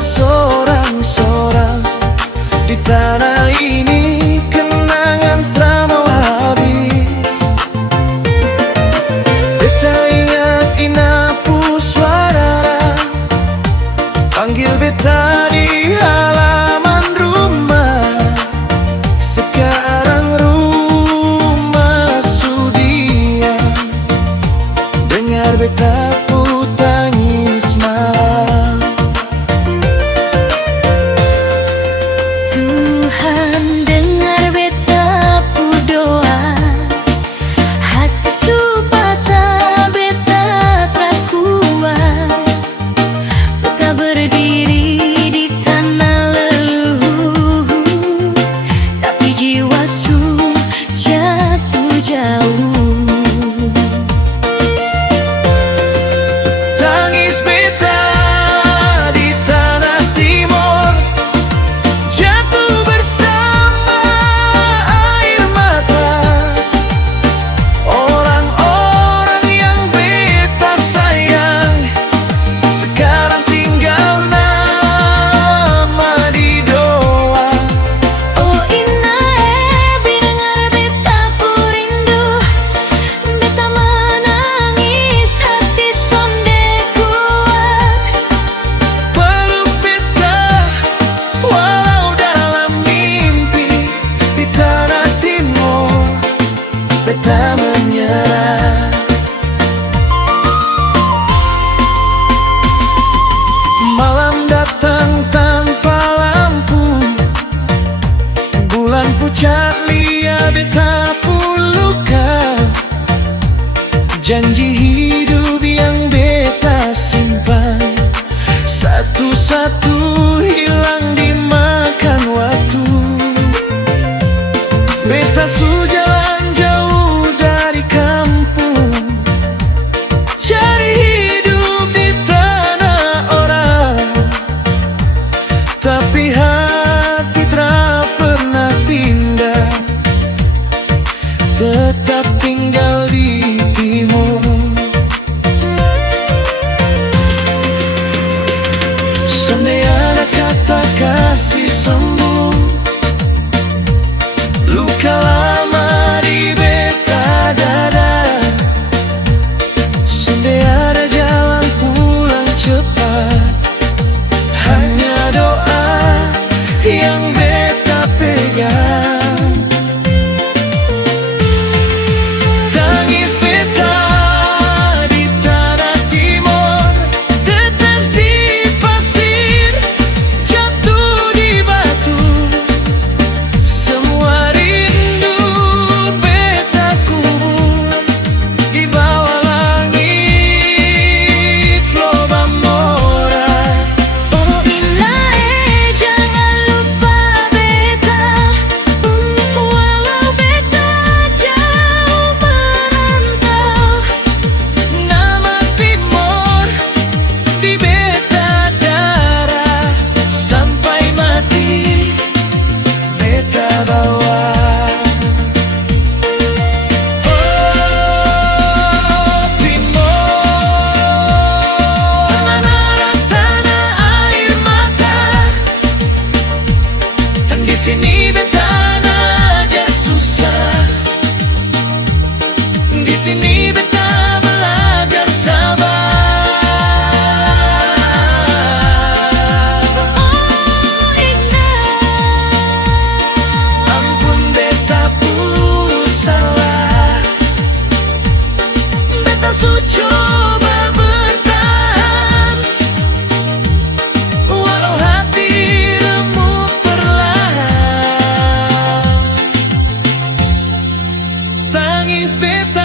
sorang-sorang di tanah ini, kenangan tak mau habis. Beta ingat Ina Puswadara, panggil beta di halaman rumah. Sekarang rumah sudia, dengar beta pu tangis malam. Tuhan dengar beta pu doa, hati supata beta terkuat. Beta berdiri di tanah leluhur, tapi jiwa su jatuh jauh. Tangis beta di tanah timur, jatuh bersama air mata. Orang-orang yang beta sayang sekarang tinggal nama di doa. Oh Ina dengar beta pu rindu, beta menangis hati sonde kuat. Peluk beta walau dalam mimpi, di tanah timur beta menyerah. Malam datang tanpa lampu, bulan pucat lia beta pu luka. Janji hidup yang beta simpan, satu-satu hilang dimakan waktu. Beta su jalan jauh dari kampung, cari hidup di tanah orang. Tapi hati tak pernah pindah, tetap tinggal di timur. Sonde ada kata kasih sembuh, luka lama di beta dada. Sonde ada jalan pulang cepat, hanya doa yang beta pegang. Tangis beta di tanah timur, tetes di pasir, jatuh di batu. Semua rindu beta kubur di bawah langit Flor Amora. Oh Ina jangan lupa beta, walau beta jauh merantau. Nama timur di beta darah, sampai mati beta bawa. Oh timur, tanah air mata. Dan di sini beta naja susah, di sini beta belajar sabar. Oh Ina, Ampun beta pu salah, beta su coba bertahan, walau hati remuk perlahan. Tangis beta